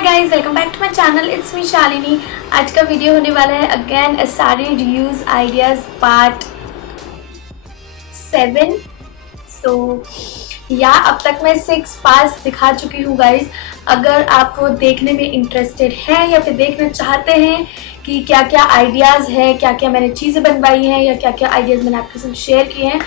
Hi guys, welcome back to my channel. It's me Shalini. आज का video होने वाला है again sari reuse ideas part 7। या अब तक मैं 6 पार्ट्स दिखा चुकी हूँ गाइज। अगर आप वो देखने में इंटरेस्टेड हैं या फिर देखना चाहते हैं कि क्या क्या आइडियाज़ है, क्या क्या मैंने चीज़ें बनवाई हैं या क्या क्या आइडियाज़ मैंने आपके साथ शेयर किए हैं,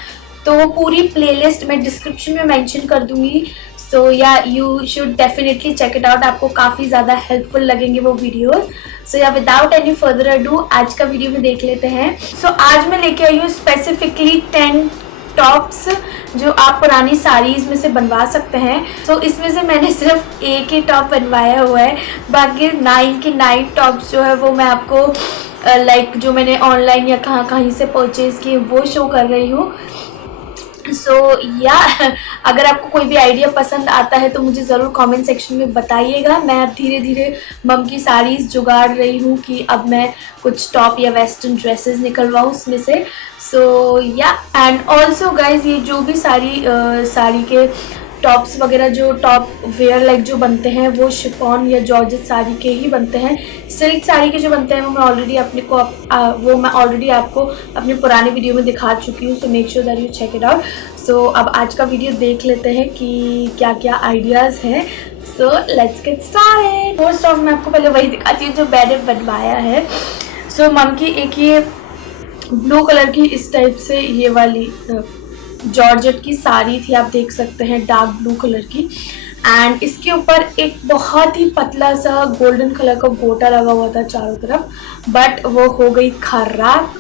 तो वो पूरी प्लेलिस्ट मैं डिस्क्रिप्शन में मेंशन कर दूँगी। So yeah you should definitely check it out. आपको काफ़ी ज़्यादा हेल्पफुल लगेंगे वो वीडियोस। सो या विदाउट एनी फर्दर अडू आज का वीडियो में देख लेते हैं। सो आज मैं लेके आई हूँ स्पेसिफिकली 10 टॉप्स जो आप पुरानी साड़ीज़ में से बनवा सकते हैं। तो इसमें से मैंने सिर्फ एक ही टॉप बनवाया हुआ है, बाकी 9 के 9 टॉप्स जो है वो मैं आपको लाइक जो मैंने ऑनलाइन या कहीं से परचेज़ किए वो शो कर रही हूँ। सो या अगर आपको कोई भी आइडिया पसंद आता है तो मुझे ज़रूर कमेंट सेक्शन में बताइएगा। मैं अब धीरे धीरे मम की साड़ीज़ जुगाड़ रही हूँ कि अब मैं कुछ टॉप या वेस्टर्न ड्रेसेस निकलवाऊँ उसमें से। सो या एंड ऑल्सो गाइज, ये जो भी साड़ी के टॉप्स वगैरह जो टॉप वेयर लाइक जो बनते हैं वो शिफॉन या जॉर्जेट साड़ी के ही बनते हैं। सिल्क साड़ी के जो बनते हैं वो मैं ऑलरेडी आपको अपने पुराने वीडियो में दिखा चुकी हूँ। So make sure that you check it out. So अब आज का वीडियो देख लेते हैं कि क्या क्या आइडियाज़ हैं। So let's get started. First of मैं आपको पहले वही दिखाती हूँ जो मैंने बनवाया है। सो मम की एक ये ब्लू कलर की इस टाइप से ये वाली जॉर्जेट की साड़ी थी, आप देख सकते हैं डार्क ब्लू कलर की। एंड इसके ऊपर एक बहुत ही पतला सा गोल्डन कलर का गोटा लगा हुआ था चारों तरफ, बट वो हो गई खराब।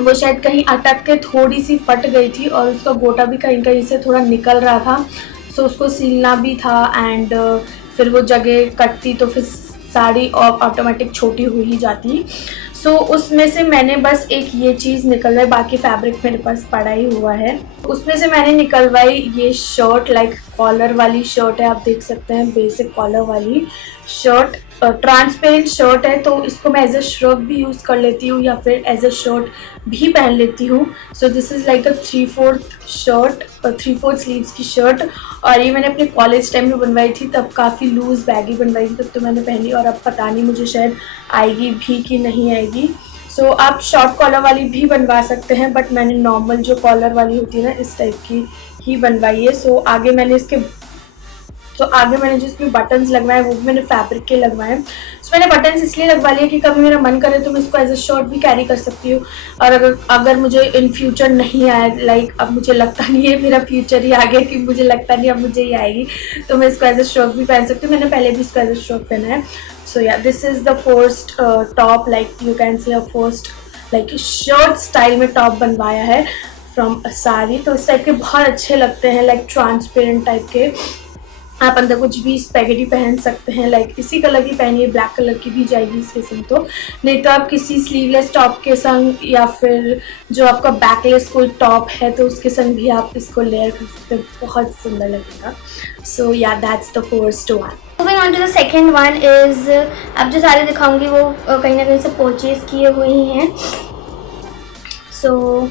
वो शायद कहीं अटक के थोड़ी सी फट गई थी और उसका गोटा भी कहीं कहीं से थोड़ा निकल रहा था। सो उसको सीलना भी था एंड फिर वो जगह कटती तो फिर साड़ी और ऑटोमेटिक छोटी हो ही जाती। सो उसमें से मैंने बस एक ये चीज़ निकलवाई, बाकी फैब्रिक मेरे पास पड़ा ही हुआ है। उसमें से मैंने निकलवाई ये शर्ट, लाइक कॉलर वाली शर्ट है, आप देख सकते हैं बेसिक कॉलर वाली शर्ट। ट्रांसपेरेंट शर्ट है तो इसको मैं एज अ श्रग भी यूज़ कर लेती हूँ या फिर एज अ शर्ट भी पहन लेती हूँ। So this is like a 3/4 shirt और 3/4 स्लीव्स की शर्ट। और ये मैंने अपने कॉलेज टाइम में बनवाई थी, तब काफ़ी लूज़ बैगी बनवाई थी, तब तो मैंने पहनी और अब पता नहीं मुझे शायद आएगी भी कि नहीं आएगी। सो आप शॉर्ट कॉलर वाली भी बनवा सकते हैं, बट मैंने नॉर्मल जो कॉलर वाली होती है ना इस टाइप की ही बनवाई है। सो आगे मैंने जिसमें बटन्स लगवाए वो भी मैंने फैब्रिक के लगवाए। सो मैंने बटन्स इसलिए लगवा लिए कि कभी मेरा मन करे तो मैं इसको एज अ शर्ट भी कैरी कर सकती हूँ। और अगर मुझे इन फ्यूचर नहीं आए, लाइक अब मुझे लगता नहीं है, मेरा फ्यूचर ही आ गया कि मुझे लगता नहीं अब मुझे ही आएगी, तो मैं इसको एज अ शर्ट भी पहन सकती हूँ। मैंने पहले भी इसको एज अ शर्ट पहना है। सो या this is the first top, like you can see a first like shirt style में टॉप बनवाया है फ्रॉम अ साड़ी। तो इस टाइप के बहुत अच्छे लगते हैं, लाइक ट्रांसपेरेंट टाइप के। आप अंदर कुछ भी स्पेगेटी पहन सकते हैं, लाइक इसी कलर की पहनिए, ब्लैक कलर की भी जाएगी इसके संग। तो नहीं तो आप किसी स्लीवलेस टॉप के संग या फिर जो आपका बैकलेस कोई टॉप है तो उसके संग भी आप इसको लेयर कर सकते हैं, बहुत सुंदर लगेगा। So yeah that's the first one. Moving on to the second one is, अब जो सारे दिखाऊंगी वो कहीं ना कहीं से परचेज किए हुए ही हैं। सो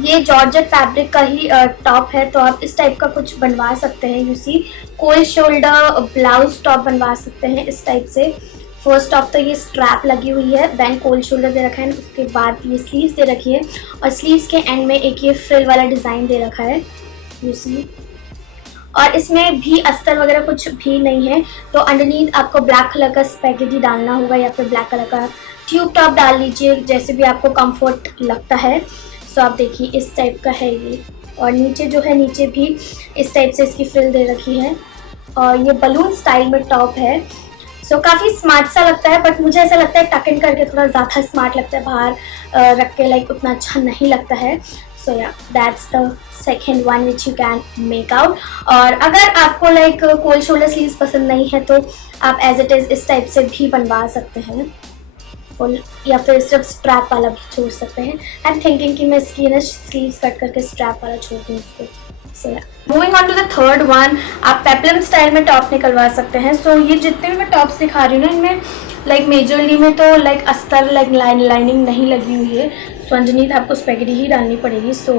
ये जॉर्जेट फैब्रिक का ही टॉप है, तो आप इस टाइप का कुछ बनवा सकते हैं। You see cold shoulder blouse top बनवा सकते हैं इस टाइप से। फर्स्ट टॉप तो ये स्ट्रैप लगी हुई है, देन कोल शोल्डर दे रखा है, उसके बाद ये स्लीव्स दे रखी है और स्लीव्स के एंड में एक ये फ्रिल वाला डिज़ाइन दे रखा है, यू सी। और इसमें भी अस्तर वगैरह कुछ भी नहीं है, तो अंडरनीथ आपको ब्लैक कलर का स्पेगेटी डालना होगा या फिर ब्लैक कलर का ट्यूब टॉप डाल लीजिए, जैसे भी आपको कंफर्ट लगता है। सो आप देखिए इस टाइप का है ये, और नीचे जो है नीचे भी इस टाइप से इसकी फ्रिल दे रखी है और ये बलून स्टाइल में टॉप है। सो काफ़ी स्मार्ट सा लगता है, बट मुझे ऐसा लगता है टक इन करके थोड़ा ज़्यादा स्मार्ट लगता है, बाहर रख के लाइक उतना अच्छा नहीं लगता है। सो yeah that's the second one which you can make out. और अगर आपको लाइक कोल शोल्डर स्लीव्स पसंद नहीं है तो आप एज इट इज़ इस टाइप से भी बनवा सकते हैं, या फिर सिर्फ स्ट्रैप वाला भी छोड़ सकते हैं। आई एम थिंकिंग कि मैं इसकी ना स्लीव्स कट करके स्ट्रैप वाला छोड़ दूँ इसको। So moving on to the third one, आप पेप्लम स्टाइल में टॉप निकलवा सकते हैं। सो ये जितने भी मैं टॉप्स दिखा रही हूँ ना इनमें लाइक मेजरली में तो लाइक अस्तर लाइक लाइनिंग नहीं लगी हुई है। सो अंडरनीथ आपको स्पेगेटी ही डालनी पड़ेगी। सो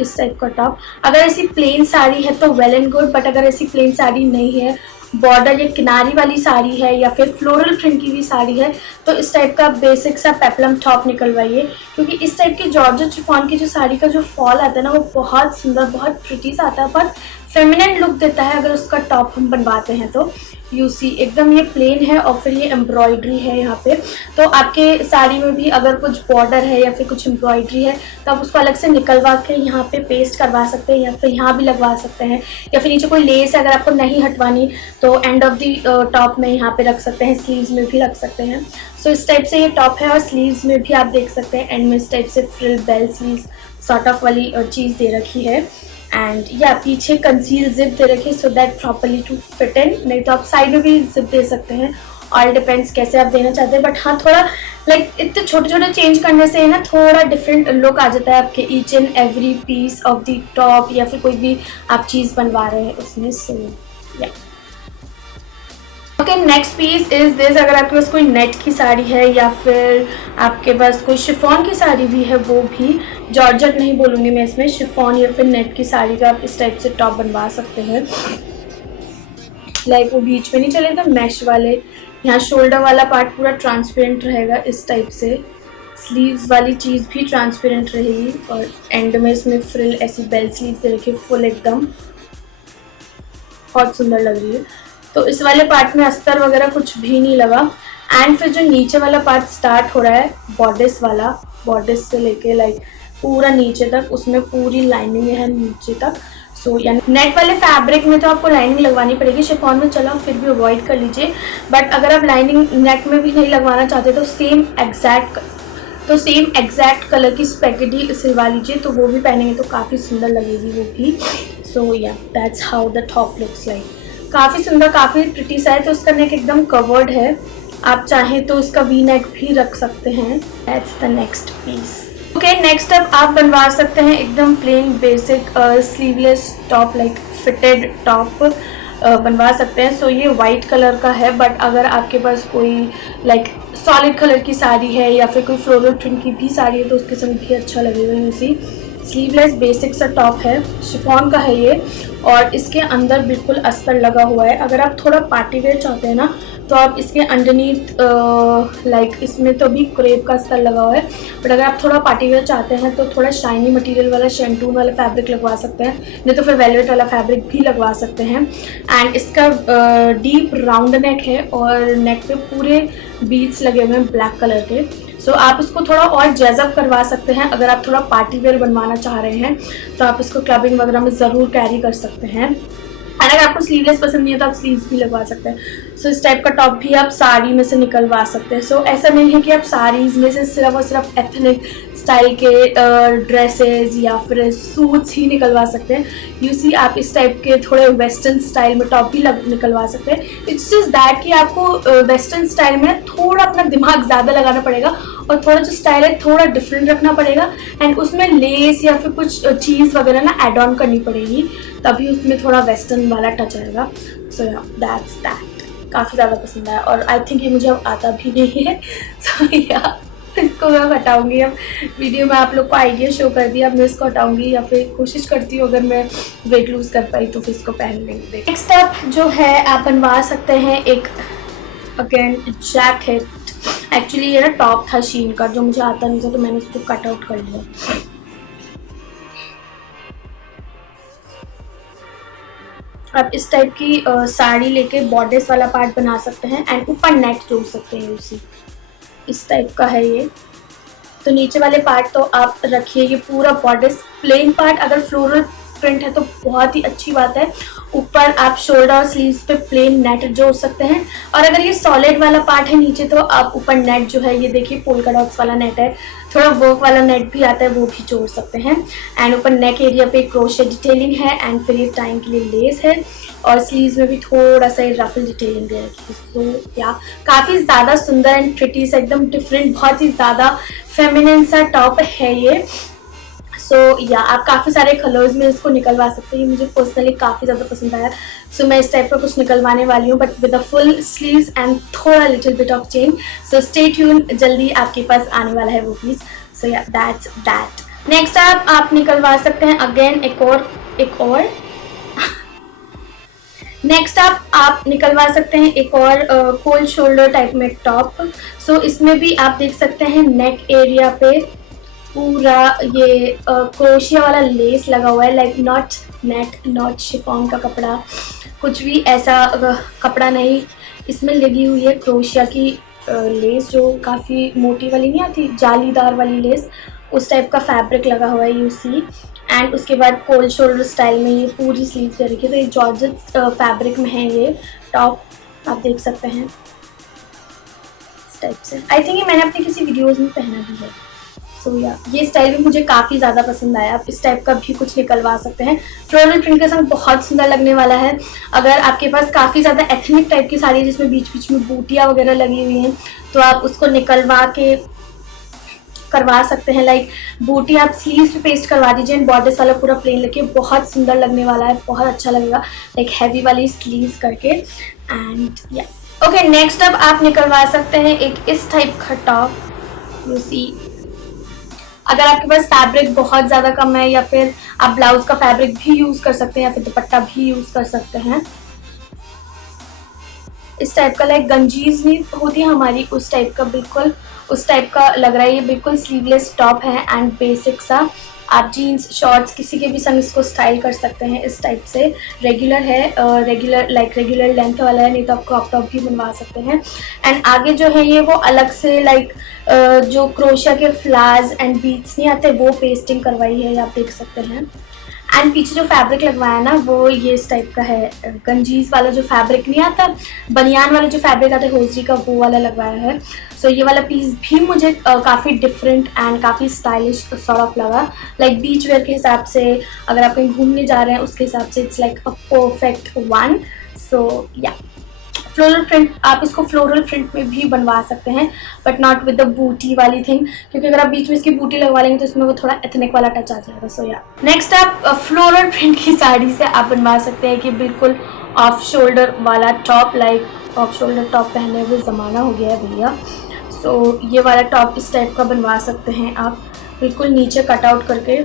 इस टाइप का टॉप। अगर ऐसी प्लेन साड़ी है तो वेल एंड गुड, बट अगर ऐसी प्लेन साड़ी नहीं है, बॉर्डर या किनारी वाली साड़ी है या फिर फ्लोरल प्रिंट की भी साड़ी है, तो इस टाइप का बेसिक सा पेप्लम टॉप निकलवाइए। क्योंकि इस टाइप की जॉर्जेट शिफॉन की जो साड़ी का जो फॉल आता है ना, वो बहुत सुंदर, बहुत प्रिटी सा आता है, बहुत फेमिनिन लुक देता है अगर उसका टॉप हम बनवाते हैं तो। यू सी एकदम ये प्लेन है और फिर ये एम्ब्रॉयडरी है यहाँ पे। तो आपके साड़ी में भी अगर कुछ बॉर्डर है या फिर कुछ एम्ब्रॉयडरी है तो आप उसको अलग से निकलवा के यहाँ पे पेस्ट करवा सकते हैं, या फिर यहाँ भी लगवा सकते हैं, या फिर नीचे कोई लेस अगर आपको नहीं हटवानी तो एंड ऑफ दी टॉप में यहाँ पे रख सकते हैं, स्लीव्स में भी रख सकते हैं। सो इस टाइप से ये टॉप है और स्लीव्स में भी आप देख सकते हैं एंड में इस टाइप से frill bell sleeves sort of वाली चीज़ दे रखी है। एंड या पीछे कंसील जिप दे रखी है so that properly to fit in, नहीं तो आप साइड में भी जिप दे सकते हैं, ऑल डिपेंड्स कैसे आप देना चाहते हैं। बट हाँ, थोड़ा लाइक इतने छोटे छोटे चेंज करने से ना थोड़ा डिफरेंट लुक आ जाता है आपके each and every piece of the top या फिर कोई भी आप चीज़ बनवा रहे हैं उसमें। So yeah okay, next piece is this. अगर आपके पास कोई नेट की साड़ी है या फिर आपके पास कोई शिफॉन की साड़ी भी है, वो भी जॉर्जेट नहीं बोलूँगी मैं इसमें, शिफॉन या फिर नेट की साड़ी का आप इस टाइप से टॉप बनवा सकते हैं। लाइक वो बीच में नहीं चले तो मैश वाले, यहाँ शोल्डर वाला पार्ट पूरा ट्रांसपेरेंट रहेगा इस टाइप से, स्लीव्स वाली चीज़ भी ट्रांसपेरेंट रहेगी और एंड में इसमें फ्रिल ऐसी बेल स्लीव दे रखी फुल, एकदम बहुत सुंदर लग रही है। तो इस वाले पार्ट में अस्तर वगैरह कुछ भी नहीं लगा। एंड फिर जो नीचे वाला पार्ट स्टार्ट हो रहा है बॉर्डर्स वाला, बॉर्डर्स से लेके लाइक पूरा नीचे तक, उसमें पूरी लाइनिंग है नीचे तक। सो यानी नेट वाले फैब्रिक में तो आपको लाइनिंग लगवानी पड़ेगी, शिफॉन में चलो फिर भी अवॉइड कर लीजिए। बट अगर आप लाइनिंग नेट में भी नहीं लगवाना चाहते तो सेम एग्जैक्ट कलर की स्पेगेटी सिलवा लीजिए, तो वो भी पहनेंगे तो काफ़ी सुंदर लगेगी वो भी। सो yeah that's how the top looks like, काफ़ी सुंदर, काफ़ी प्रिटी सा है। तो उसका नेक एकदम कवर्ड है, आप चाहें तो उसका वी नेक भी रख सकते हैं। That's the next piece. Okay, next अब आप बनवा सकते हैं एकदम plain basic sleeveless top, like fitted top बनवा सकते हैं। सो ये वाइट कलर का है, बट अगर आपके पास कोई लाइक सॉलिड कलर की साड़ी है या फिर कोई फ्लोरल प्रिंट की भी साड़ी है तो उसके संग भी अच्छा लगेगा। इसी स्लीवलेस बेसिक सा टॉप है, शिफॉन का है ये, और इसके अंदर बिल्कुल अस्तर लगा हुआ है। अगर आप थोड़ा पार्टी वेयर चाहते हैं ना तो आप इसके अंडरनीथ लाइक इसमें तो भी क्रेप का अस्तर लगा हुआ है, बट अगर आप थोड़ा पार्टी वेयर चाहते हैं तो थोड़ा शाइनी मटेरियल वाला शेंटून वाला फैब्रिक लगवा सकते हैं, नहीं तो फिर वेलवेट वाला फैब्रिक भी लगवा सकते हैं। एंड इसका डीप राउंड नेक है और नेक पे पूरे बीड्स लगे हुए हैं ब्लैक कलर के। सो आप इसको थोड़ा और जैज़अप करवा सकते हैं। अगर आप थोड़ा पार्टी वेयर बनवाना चाह रहे हैं तो आप इसको क्लबिंग वगैरह में ज़रूर कैरी कर सकते हैं। और अगर आपको स्लीवलेस पसंद नहीं है तो आप स्लीव्स भी लगवा सकते हैं। सो इस टाइप का टॉप भी आप साड़ी में से निकलवा सकते हैं। सो ऐसा नहीं है कि आप साड़ीज़ में से सिर्फ और सिर्फ एथनिक स्टाइल के ड्रेसेस या फिर सूट्स ही निकलवा सकते हैं। यू सी आप इस टाइप के थोड़े वेस्टर्न स्टाइल में टॉप भी निकलवा सकते हैं। इट्स जस्ट दैट कि आपको वेस्टर्न स्टाइल में थोड़ा अपना दिमाग ज़्यादा लगाना पड़ेगा और थोड़ा जो स्टाइल है थोड़ा डिफरेंट रखना पड़ेगा, एंड उसमें लेस या फिर कुछ चीज़ वगैरह ना ऐड ऑन करनी पड़ेगी, तभी उसमें थोड़ा वेस्टर्न वाला टच आएगा। सो या दैट्स दैट, काफ़ी ज़्यादा पसंद आया और आई थिंक ये मुझे अब आता भी नहीं है। सो या इसको मैं हटाऊंगी। अब वीडियो में आप लोग को आइडिया शो कर दिया, अब मैं इसको हटाऊंगी या फिर कोशिश करती हूँ अगर मैं वेट लूज़ कर पाई तो फिर इसको पहन लेंगे। नेक्स्ट अप जो है आप बनवा सकते हैं एक अगेन जैकेट। एक्चुअली ये ना टॉप था शीन का जो मुझे आता नहीं था तो मैंने उसको कट आउट कर लिया। आप इस टाइप की साड़ी लेके बॉर्डर्स वाला पार्ट बना सकते हैं एंड ऊपर नेट जोड़ सकते हैं उसी, इस टाइप का है ये। तो नीचे वाले पार्ट तो आप रखिए, ये पूरा बॉर्डर्स प्लेन पार्ट, अगर फ्लोरल प्रिंट है तो बहुत ही अच्छी बात है। ऊपर आप शोल्डर और स्लीव्स पे प्लेन नेट जोड़ सकते हैं, और अगर ये सॉलिड वाला पार्ट है नीचे तो आप ऊपर नेट जो है ये देखिए पोल्का डॉट्स वाला नेट है, थोड़ा वर्क वाला नेट भी आता है वो भी जोड़ सकते हैं। एंड ऊपर नेक एरिया पे क्रोशे डिटेलिंग है एंड फिर ये टाइम के लिए लेस है, और स्लीव्स में भी थोड़ा सा रफल डिटेलिंग दे रखी है। तो या काफ़ी ज़्यादा सुंदर एंड प्रिटी सा एकदम डिफरेंट, बहुत ही ज़्यादा फेमिनिन सा टॉप है ये। सो या आप काफ़ी सारे कलर्स में इसको निकलवा सकते हैं, मुझे पर्सनली काफ़ी ज़्यादा पसंद आया। सो मैं इस टाइप का कुछ निकलवाने वाली हूँ but with a full sleeves and थोड़ा little bit of change. So stay tuned, जल्दी आपके पास आने वाला है वो please. So yeah that's that. Next आप निकलवा सकते हैं अगेन एक और नेक्स्ट आप निकलवा सकते हैं एक और कोल्ड शोल्डर टाइप में टॉप। सो इसमें भी आप देख सकते हैं नेक एरिया पे पूरा ये क्रोशिया वाला लेस लगा हुआ है, लाइक नॉट शिफॉन का कपड़ा, कुछ भी ऐसा कपड़ा नहीं, इसमें लगी हुई है क्रोशिया की लेस, जो काफ़ी मोटी वाली नहीं आती, जालीदार वाली लेस, उस टाइप का फैब्रिक लगा हुआ है, यू सी। एंड उसके बाद कोल्ड शोल्डर स्टाइल में ये पूरी स्लीव दे रखी है, तो ये जॉर्जेट फैब्रिक में है ये टॉप, आप देख सकते हैं इस टाइप से। आई थिंक ये मैंने अपनी किसी वीडियोज़ में पहना भी है। सो या ये स्टाइल भी मुझे काफ़ी ज़्यादा पसंद आया। आप इस टाइप का भी कुछ निकलवा सकते हैं, फ्लोरल प्रिंट के साथ बहुत सुंदर लगने वाला है। अगर आपके पास काफ़ी ज़्यादा एथनिक टाइप की साड़ी है जिसमें बीच बीच में बूटियाँ वगैरह लगी हुई हैं, तो आप उसको निकलवा के करवा सकते हैं। लाइक बूटी आप स्लीव्स पे पेस्ट करवा दीजिए एंड बॉर्डर्स वाला पूरा प्लेन लेके, बहुत सुंदर लगने वाला है, बहुत अच्छा लगेगा लाइक हैवी वाली स्लीव्स करके। एंड या ओके, नेक्स्ट अब आप निकलवा सकते हैं एक इस टाइप का टॉप, यू सी। अगर आपके पास फैब्रिक बहुत ज़्यादा कम है, या फिर आप ब्लाउज का फैब्रिक भी यूज़ कर सकते हैं, या फिर दुपट्टा भी यूज़ कर सकते हैं। इस टाइप का लाइक गंजीज नहीं होती हमारी, उस टाइप का, बिल्कुल उस टाइप का लग रहा है। ये बिल्कुल स्लीवलेस टॉप है एंड बेसिक सा, आप जीन्स शॉर्ट्स किसी के भी संग इसको स्टाइल कर सकते हैं इस टाइप से। रेगुलर है, रेगुलर लेंथ वाला है, नहीं तो आप क्रॉप टॉप भी बनवा सकते हैं। एंड आगे जो है ये वो अलग से लाइक जो क्रोशिया के फ्लावर्स एंड बीट्स नहीं आते, वो पेस्टिंग करवाई है, आप देख सकते हैं। एंड पीछे जो फैब्रिक लगवाया ना, वो ये इस टाइप का है, गंजीज वाला जो फैब्रिक नहीं आता, बनियान वाला जो फैब्रिक आता है होजरी का, वो वाला लगवाया है। सो ये वाला पीस भी मुझे काफ़ी डिफरेंट एंड काफ़ी स्टाइलिश सॉर्ट ऑफ लगा, लाइक बीच वेयर के हिसाब से, अगर आप कहीं घूमने जा रहे हैं उसके हिसाब से it's like a perfect one. So या फ्लोरल प्रिंट, आप इसको फ्लोरल प्रिंट में भी बनवा सकते हैं, बट नॉट विद द बूटी वाली थिंग, क्योंकि अगर आप बीच में इसकी बूटी लगवा लेंगे तो इसमें वो थोड़ा एथनिक वाला टच आ जाएगा। सो या नेक्स्ट आप फ्लोरल प्रिंट की साड़ी से आप बनवा सकते हैं कि बिल्कुल ऑफ शोल्डर वाला top, like of shoulder top पहने हुए ज़माना हो गया है भैया। सो ये वाला टॉप इस टाइप का बनवा सकते हैं आप, बिल्कुल नीचे कट आउट करके,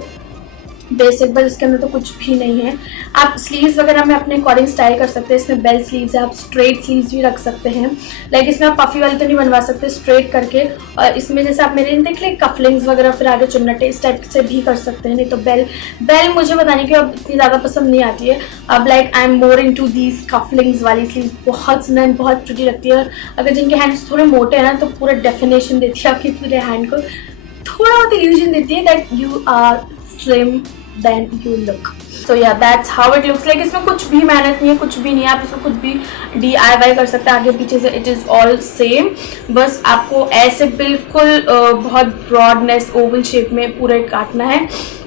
बेसिक, बस इसके अंदर तो कुछ भी नहीं है। आप स्लीव्स वगैरह में अपने अकॉर्डिंग स्टाइल कर सकते हैं। इसमें बेल स्लीव्स है, आप स्ट्रेट स्लीव्स भी रख सकते हैं, लाइक इसमें आप पफी वाली तो नहीं बनवा सकते, स्ट्रेट करके। और इसमें जैसे आप मेरे देख लें कफलिंग्स वगैरह, फिर आगे चुन्नटे, इस टाइप से भी कर सकते हैं। नहीं तो बेल मुझे बताने की अब इतनी ज़्यादा पसंद नहीं आती है। अब like I am more into these cufflinks वाली स्लीव, बहुत सुंदर, बहुत प्रिटी लगती है। अगर जिनके हैंड्स थोड़े मोटे हैं ना, तो पूरा डेफिनेशन देती है आपके पूरे हैंड को, थोड़ा बहुत इल्यूजन देती है that you are slim then you look. So yeah, that's how it looks like. इसमें कुछ भी मेहनत नहीं है, कुछ भी नहीं है, आप इसको कुछ भी DIY कर सकते हैं, आगे पीछे से इट इज़ ऑल सेम। बस आपको ऐसे बिल्कुल बहुत ब्रॉडनेस ओवल शेप में पूरा काटना है,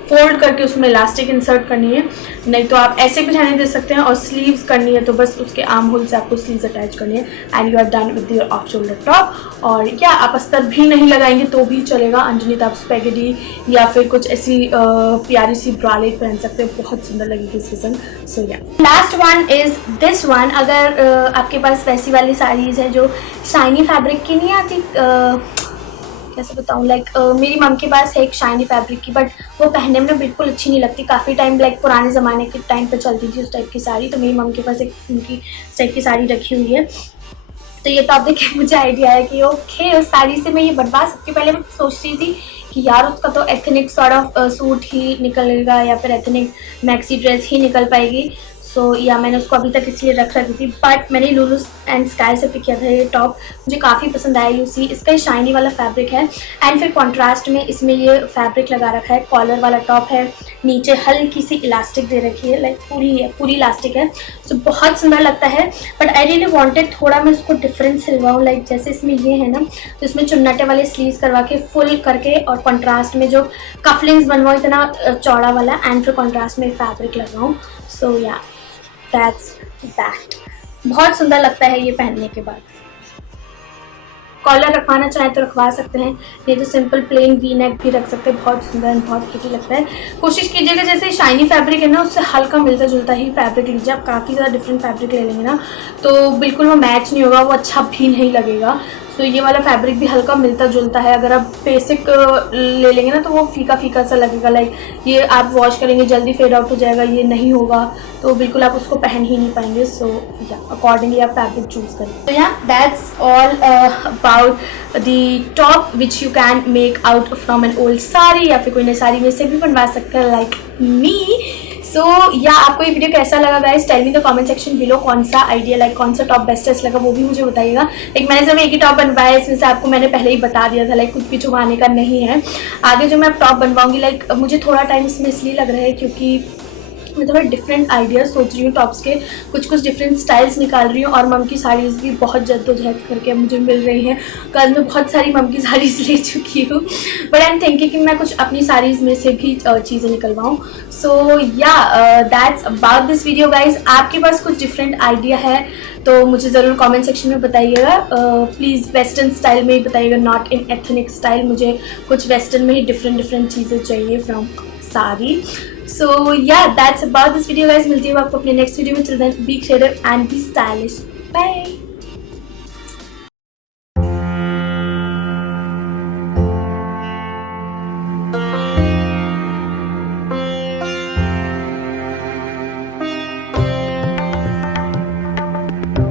फोल्ड करके उसमें इलास्टिक इंसर्ट करनी है, नहीं तो आप ऐसे भी रहने दे सकते हैं। और स्लीव्स करनी है तो बस उसके आर्म होल से आपको स्लीव्स अटैच करनी है and you are done with your off shoulder top. और क्या आप अस्तर भी नहीं लगाएंगे तो भी चलेगा, अंजनीत आप स्पेगेटी या फिर कुछ ऐसी प्यारी सी ब्रालेट पहन सकते हैं, बहुत सुंदर लगेगी इसके संग। सो या last one is this one. अगर आपके पास वैसी वाली साड़ीज़ है जो शाइनी फैब्रिक की नहीं आती, कैसे बताऊँ, लाइक मेरी मम के पास है एक शाइनी फैब्रिक की, बट वो पहनने में बिल्कुल अच्छी नहीं लगती, काफ़ी टाइम लाइक पुराने ज़माने के टाइम पे चलती थी उस टाइप की साड़ी, तो मेरी मम के पास एक उनकी इस टाइप की साड़ी रखी हुई है। तो ये टॉप देख के मुझे आइडिया है कि ओके उस साड़ी से मैं ये बनवा सकती हूँ। पहले मैं सोच रही थी कि यार उसका तो एथनिक सॉर्ट ऑफ सूट ही निकलेगा या फिर एथनिक मैक्सी ड्रेस ही निकल पाएगी। सो या मैंने उसको अभी तक इसलिए रख रखी थी, बट मैंने लुलु एंड स्काई से पिक किया था ये टॉप, मुझे काफ़ी पसंद आया। यू सी इसका शाइनी वाला फैब्रिक है एंड फिर कॉन्ट्रास्ट में इसमें ये फैब्रिक लगा रखा है, कॉलर वाला टॉप है, नीचे हल्की सी इलास्टिक दे रखी है, लाइक पूरी इलास्टिक है। सो बहुत सुंदर लगता है, बट आई रियली वांटेड थोड़ा मैं उसको डिफरेंट सिलवाऊँ, लाइक जैसे इसमें ये है ना, तो इसमें चुन्नटे वाले स्लीव्स करवा के फुल करके और कॉन्ट्रास्ट में जो कफलिंग्स बनवाऊँ इतना चौड़ा वाला एंड फिर कॉन्ट्रास्ट में फैब्रिक लगाऊँ। सो या दैट्स दैट, बहुत सुंदर लगता है ये पहनने के बाद। कॉलर रखवाना चाहे तो रखवा सकते हैं, नहीं तो सिंपल प्लेन वी नेक भी रख सकते हैं, बहुत सुंदर बहुत प्रिटी लगता है। कोशिश कीजिएगा जैसे शाइनी फैब्रिक है ना, उससे हल्का मिलता जुलता ही फैब्रिक लीजिए। आप काफ़ी ज़्यादा डिफरेंट फैब्रिक ले लेंगे ना तो बिल्कुल वो मैच नहीं होगा, वो अच्छा भी नहीं लगेगा। सो ये वाला फैब्रिक भी हल्का मिलता जुलता है। अगर आप बेसिक ले लेंगे ना तो वो फीका फीका सा लगेगा, लाइक ये आप वॉश करेंगे जल्दी फेड आउट हो जाएगा, ये नहीं होगा तो बिल्कुल आप उसको पहन ही नहीं पाएंगे। सो या अकॉर्डिंगली आप फैब्रिक चूज करें। तो या that's all about the top which you can make out from an old sari, या फिर कोई नई साड़ी में से भी बनवा सकते हैं लाइक मी। सो या आपको ये वीडियो कैसा लगा guys, tell me the comment section below. कौन सा आइडिया लाइक कौन सा टॉप बेस्टेस्ट लगा वो भी मुझे बताइएगा। लाइक मैंने जब एक ही टॉप बनवाया इसमें से आपको मैंने पहले ही बता दिया था, लाइक कुछ भी छुपाने का नहीं है। आगे जो मैं टॉप बनवाऊंगी लाइक मुझे थोड़ा टाइम इसमें इसलिए लग रहा है क्योंकि मैं थोड़ा डिफरेंट आइडियाज़ सोच रही हूँ टॉप्स के, कुछ डिफरेंट स्टाइल्स निकाल रही हूँ। और मम की साड़ीज़ भी बहुत जद्दोजहद करके मुझे मिल रही हैं। कल मैं बहुत सारी मम की साड़ीज़ ले चुकी हूँ, बट आई एम थिंकिंग कि मैं कुछ अपनी साड़ीज़ में से भी चीज़ें निकलवाऊँ। सो yeah that's about this video guys. आपके पास कुछ डिफरेंट आइडिया है तो मुझे ज़रूर कमेंट सेक्शन में बताइएगा। प्लीज़ वेस्टर्न स्टाइल में ही बताइएगा, नॉट इन एथनिक स्टाइल। मुझे कुछ वेस्टर्न में ही डिफरेंट चीज़ें चाहिए from sari. So yeah, that's about this video guys. मिलती हूँ आपको अपने नेक्स्ट वीडियो में। Till then, be creative and be stylish. Bye.